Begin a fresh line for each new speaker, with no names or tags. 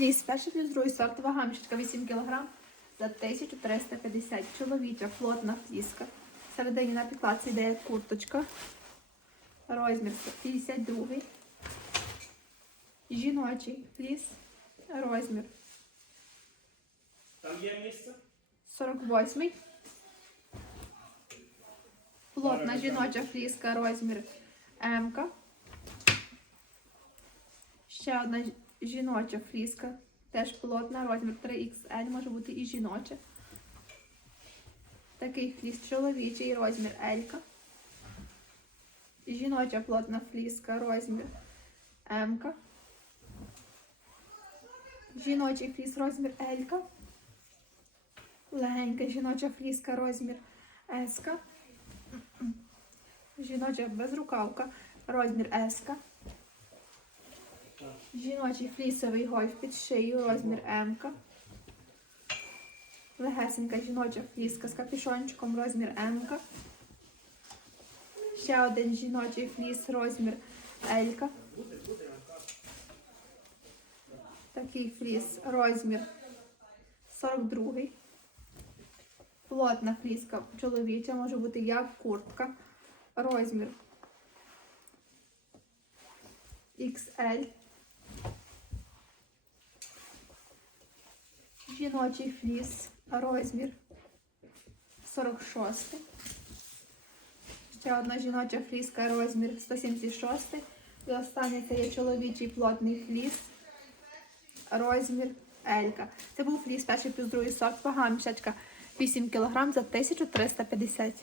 Ліс, перший плюс другий сорт, вага мішечка 8 кг за 1350. Чоловіча, плотна фліска. Всередині на підкладці йде курточка. Розмір 52. Жіночий фліс. Розмір
Там є місце?
48. Плотна жіноча фліска, розмір М. -ка. Ще одна жіноча фліска, теж плотна, розмір 3XL, може бути і жіноча. Такий фліс чоловічий, розмір L. Жіноча плотна фліска, розмір М. Жіночий фліс, розмір L. Легенька жіноча фліска, розмір S. Жіноча безрукавка, розмір S. Жіночий флісовий гольф під шию, розмір М. Легесенька жіноча фліска з капюшончиком, розмір М. Ще один жіночий фліс, розмір L. Такий фліс, розмір 42. Плотна фліска чоловіча, може бути як куртка. Розмір XL. Жіночий фліс. Розмір 46. Ще одна жіноча фліска, розмір 176. І останній це є чоловічий плотний фліс. Розмір Елька. Це був фліс перший плюс другий сорт. Вага мішечка 8 кг за 1350.